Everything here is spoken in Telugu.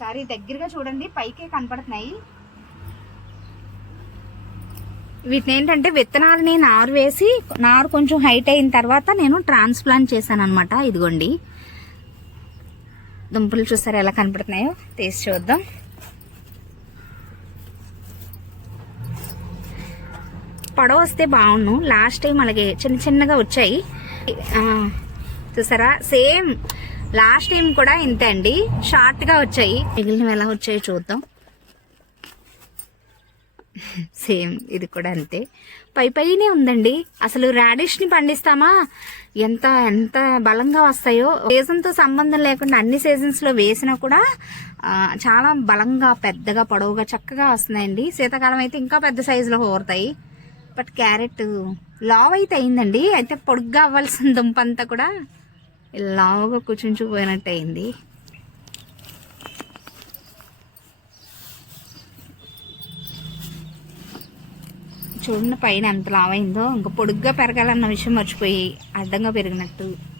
సారీ దగ్గరగా చూడండి పైకే కనపడుతున్నాయి. వీటిని ఏంటంటే విత్తనాలని నారు వేసి నారు కొంచెం హైట్ అయిన తర్వాత నేను ట్రాన్స్ప్లాంట్ చేశాను అనమాట ఇదిగోండి. దుంపలు చూసారా ఎలా కనపడుతున్నాయో? తీసి చూద్దాం. పొడవ వస్తే బాగుండు. లాస్ట్ టైం అలాగే చిన్న చిన్నగా వచ్చాయి. చూసారా? సేమ్ లాస్ట్ టైం కూడా ఇంతే అండి. షార్ట్గా వచ్చాయి. మిగిలినవి ఎలా వచ్చాయి చూద్దాం. సేమ్ ఇది కూడా అంతే. పై పైనే ఉందండి. అసలు రాడిష్ని పండిస్తామా? ఎంత ఎంత బలంగా వస్తాయో. సీజన్తో సంబంధం లేకుండా అన్ని సీజన్స్లో వేసినా కూడా చాలా బలంగా పెద్దగా పొడవుగా చక్కగా వస్తున్నాయండి. శీతాకాలం అయితే ఇంకా పెద్ద సైజులో ఊరుతాయి బట్ క్యారెట్ లావ్ అయితే అయిందండి. అయితే పొడుగ్గా అవ్వాల్సిన దుంప అంతా కూడా లావుగా కూర్చుంచుకుపోయినట్టు అయింది చూడండి పైన ఎంత లావైందో. ఇంకా పొడుగ్గా పెరగాలన్న విషయం మర్చిపోయి అడ్డంగా పెరిగినట్టు.